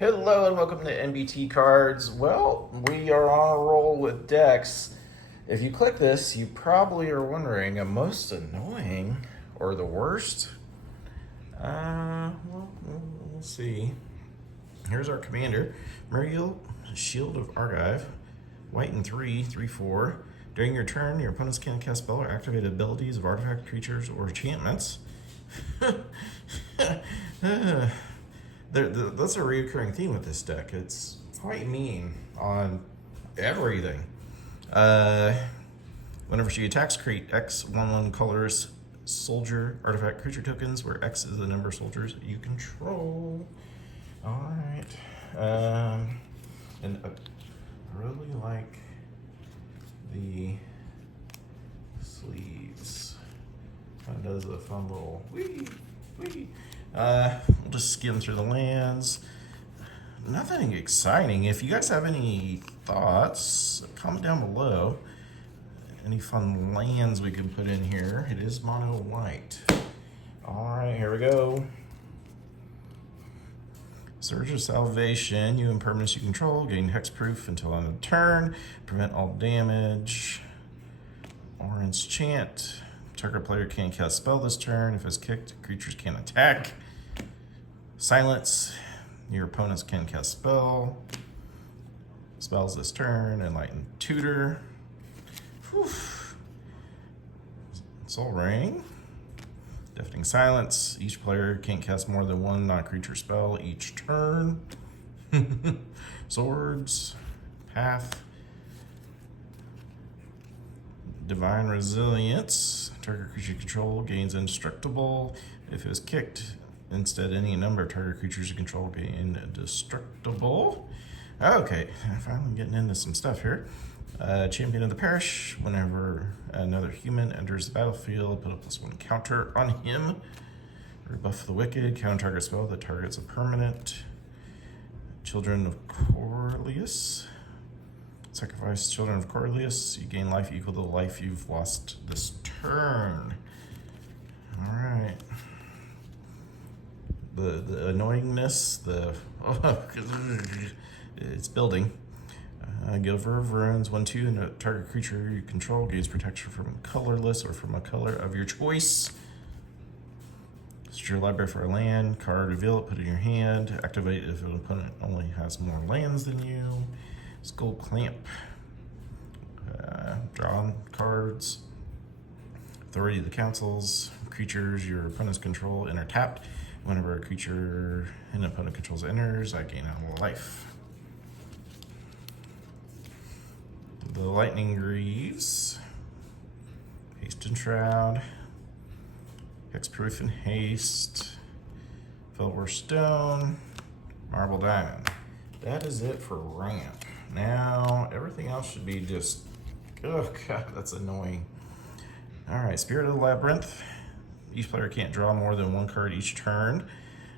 Hello and welcome to NBT Cards. Well, we are on a roll with decks. If you click this, you probably are wondering, a most annoying or the worst? We'll see. Here's our commander, Muriel, Shield of Argive, white and 3/3/4. During your turn, your opponents can't cast spell or activate abilities of artifact, creatures, or enchantments. That's a recurring theme with this deck. It's quite mean on everything. Whenever she attacks, create X 1/1 colors soldier artifact creature tokens, where X is the number of soldiers you control. All right. And I really like the sleeves. Kind of does a fun little wee. We'll just skim through the lands. Nothing exciting. If you guys have any thoughts, comment down below. Any fun lands we can put in here. It is mono white. All right, here we go. Surge of Salvation. You and permanents you control gain hexproof until end of turn. Prevent all damage. Orange Chant. Target player can't cast spell this turn. If it's kicked, creatures can't attack. Silence. Your opponents can cast spells this turn. Enlightened Tutor. Whew. Soul Ring. Deafening Silence. Each player can't cast more than one non-creature spell each turn. Swords. Path. Divine Resilience. Target creature control gains indestructible. If it's kicked, instead any number of target creatures you control gain indestructible. Okay, finally getting into some stuff here. Champion of the Parish. Whenever another human enters the battlefield, put a +1 counter on him. Rebuff the Wicked. Counter target spell that targets a permanent. Children of Corlius. Sacrifice Children of Corlius. You gain life equal to the life you've lost this turn. All right. The annoyingness, it's building. Giver of Runes, 1/2, and a target creature you control gains protection from colorless or from a color of your choice. Search your library for a land, card, reveal it, put it in your hand. Activate if an opponent only has more lands than you. Skull Clamp. Draw cards. Authority of the Councils. Creatures your opponents control enter tapped. Whenever a creature an opponent controls enters, I gain a life. The Lightning Greaves. Haste and Shroud. Hexproof and Haste. Felwar Stone. Marble Diamond. That is it for ramp. Now, everything else should be just, oh god, that's annoying. All right, Spirit of the Labyrinth. Each player can't draw more than one card each turn.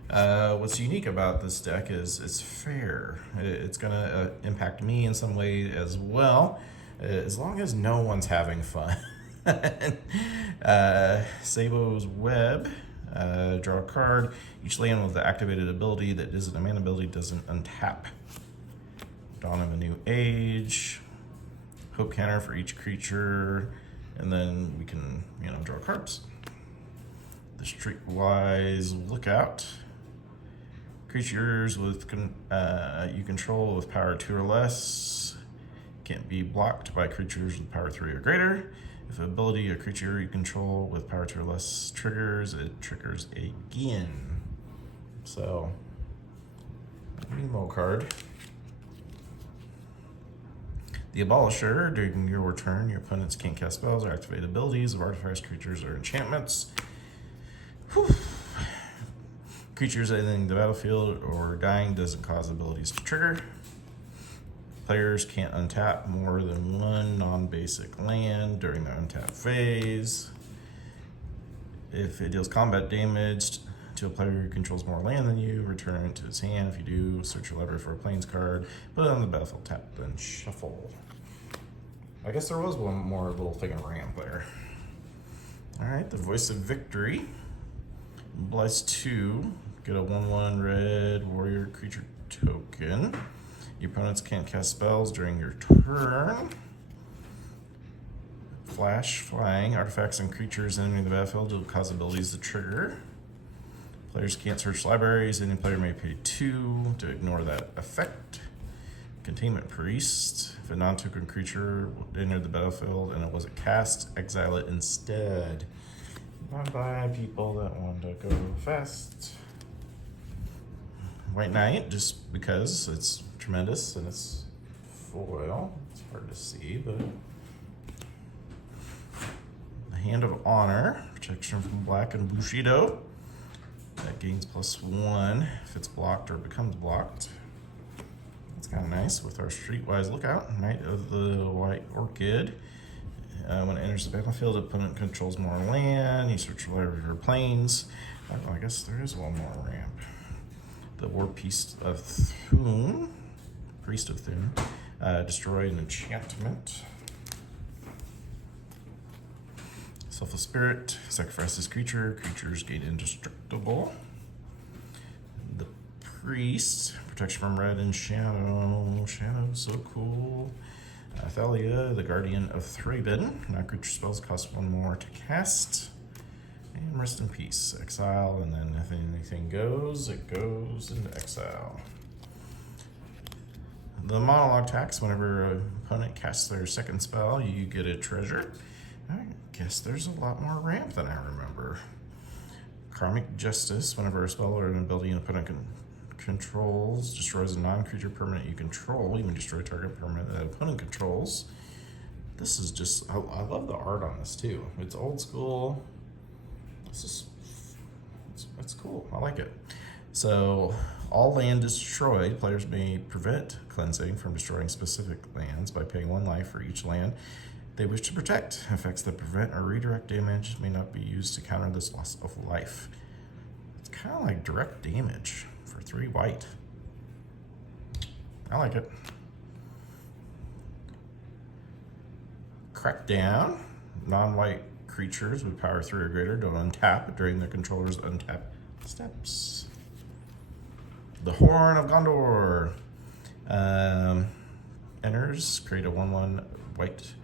What's unique about this deck is it's fair. It's gonna impact me in some way as well, as long as no one's having fun. Sabo's Web. Draw a card. Each land with the activated ability that isn't a mana ability doesn't untap. Dawn of a New Age. Hope counter for each creature. And then we can, draw cards. The Streetwise Lookout. Creatures with you control with power 2 or less can't be blocked by creatures with power 3 or greater. If an ability or creature you control with power 2 or less triggers, it triggers again. So, Nemo card. The Abolisher. During your turn, your opponents can't cast spells or activate abilities of artifacts, creatures, or enchantments. Whew. Creatures entering the battlefield or dying doesn't cause abilities to trigger. Players can't untap more than one non-basic land during the untap phase. If it deals combat damage to a player who controls more land than you, return it to his hand. If you do, search your library for a plains card, put it on the battlefield, tap, then shuffle. I guess there was one more little thing of ramp there. All right, the Voice of Victory. Bless 2. Get a 1/1 red warrior creature token. Your opponents can't cast spells during your turn. Flash, flying, artifacts and creatures entering the battlefield will cause abilities to trigger. Players can't search libraries. Any player may pay 2 to ignore that effect. Containment Priest. If a non-token creature entered the battlefield and it wasn't cast, exile it instead. Bye-bye, people that want to go fast. White Knight, just because it's tremendous and it's foil. It's hard to see, but... Hand of Honor, protection from black and Bushido. That gains +1 if it's blocked or becomes blocked. That's kind of nice with our Streetwise Lookout. Knight of the White Orchid. When it enters the battlefield, the opponent controls more land. You search for your planes. I guess there is one more ramp. The War Priest of Thune. Priest of Thune. Destroy an enchantment. Selfless Spirit, sacrifice this creature. Creatures gain indestructible. The Priest, protection from red and shadow. Shadow's so cool. Thalia, the Guardian of Thraben. Non-creature spells cost 1 more to cast. And Rest in Peace, exile, and then if anything goes, it goes into exile. The monologue tax, whenever an opponent casts their second spell, you get a treasure. I guess there's a lot more ramp than I remember. Karmic Justice, whenever a spell or an ability an opponent controls destroys a non-creature permanent you control, you can destroy a target permanent that opponent controls. This is just, I love the art on this too. It's old school. It's cool. I like it. So, all land destroyed, players may prevent cleansing from destroying specific lands by paying 1 life for each land they wish to protect. Effects that prevent or redirect damage may not be used to counter this loss of life. It's kind of like direct damage for 3 white. I like it. Crackdown. Non-white creatures with power 3 or greater don't untap during their controller's untap steps. The Horn of Gondor. Enters, create a 1/1 white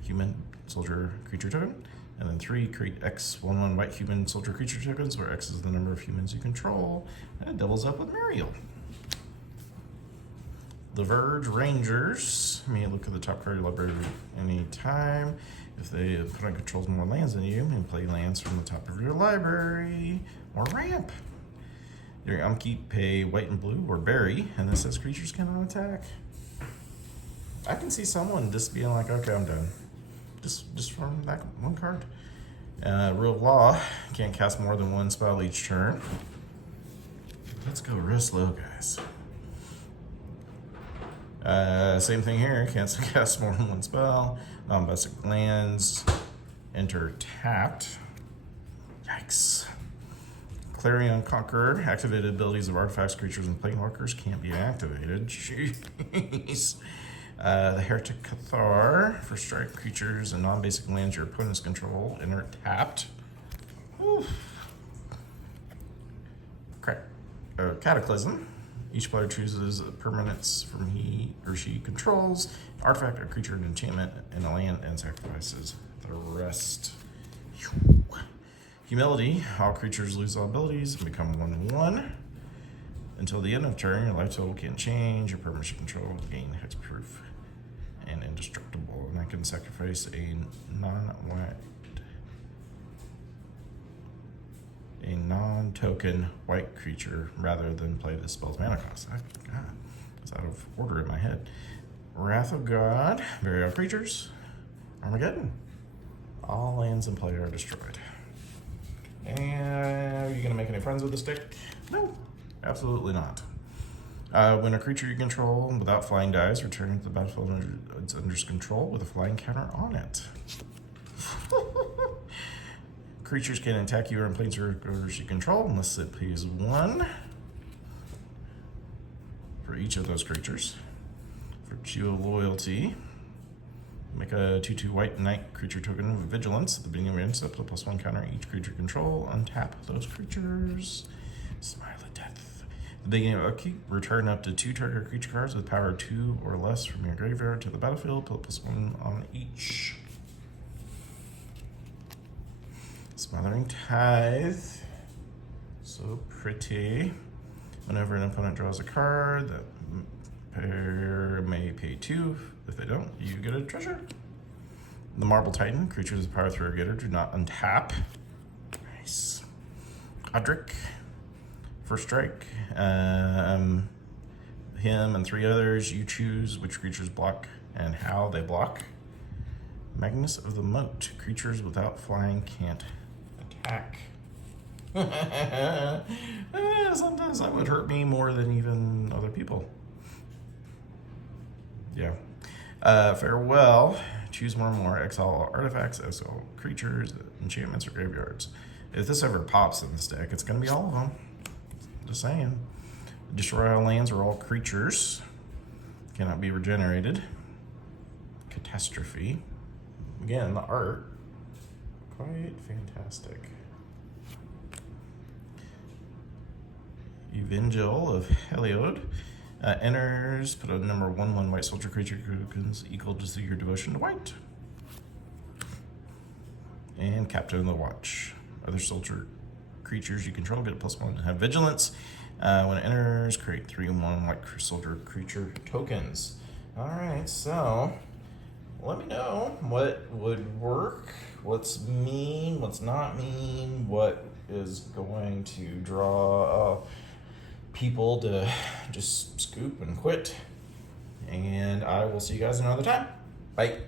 human soldier creature token, and then 3, create X 1/1 white human soldier creature tokens, where X is the number of humans you control, and it doubles up with Muriel. The Verge Rangers. You may look at the top card of your library anytime. If the opponent controls more lands than you, and play lands from the top of your library, or ramp. Your upkeep, pay white and blue, or berry, and this says creatures cannot attack. I can see someone just being like, okay, I'm done. Just from that 1 card. Rule of Law, can't cast more than 1 spell each turn. Let's go real slow, guys. Same thing here, can't cast more than 1 spell. Non-basic lands, enter tapped. Yikes. Clarion Conqueror, activated abilities of artifacts, creatures, and planeswalkers can't be activated. Jeez. The Heretic Cathar, for strike creatures and non-basic lands your opponents control, enter tapped. Cataclysm. Each player chooses permanents from he or she controls, artifact, or creature, and enchantment, and a land, and sacrifices the rest. Humility. All creatures lose all abilities and become 1/1. Until the end of turn, your life total can't change. Your permanent you control gain hexproof and indestructible. And I can sacrifice a non-token white creature rather than play the spell's mana cost. God, it's out of order in my head. Wrath of God. Bury all creatures. Armageddon. All lands in play are destroyed. And are you going to make any friends with the stick? No, absolutely not. When a creature you control without flying dies, return to the battlefield under its control with a flying counter on it. Creatures can attack you or in planeswalkers you control unless it pays 1 for each of those creatures. Virtue of Loyalty. Make a 2/2 white knight creature token with vigilance. At the beginning of your end step, with a +1 counter each creature control. Untap those creatures. Smile of Death. the beginning of upkeep, return up to 2 target creature cards with power 2 or less from your graveyard to the battlefield. Put +1 on each. Smothering Tithe. So pretty. Whenever an opponent draws a card, that pair may pay 2. If they don't, you get a treasure. The Marble Titan. Creatures with power 3 or greater do not untap. Nice. Odric. First strike. Him and 3 others. You choose which creatures block and how they block. Magnus of the Moat. Creatures without flying can't attack. Sometimes that would hurt me more than even other people. Yeah. Farewell. Choose one or more. Exile artifacts, exile creatures, enchantments, or graveyards. If this ever pops in this deck, it's going to be all of them. Just saying. Destroy all lands or all creatures. Cannot be regenerated. Catastrophe. Again, the art. Quite fantastic. Evangel of Heliod. Enters, put a number 1/1 white soldier creature tokens equal to your devotion to white. And Captain of the Watch. Other soldier creatures you control get a +1 have vigilance. When it enters, create 3/1 white soldier creature tokens. Alright, so let me know what would work, what's mean, what's not mean, what is going to draw people to just scoop and quit. And I will see you guys another time. Bye.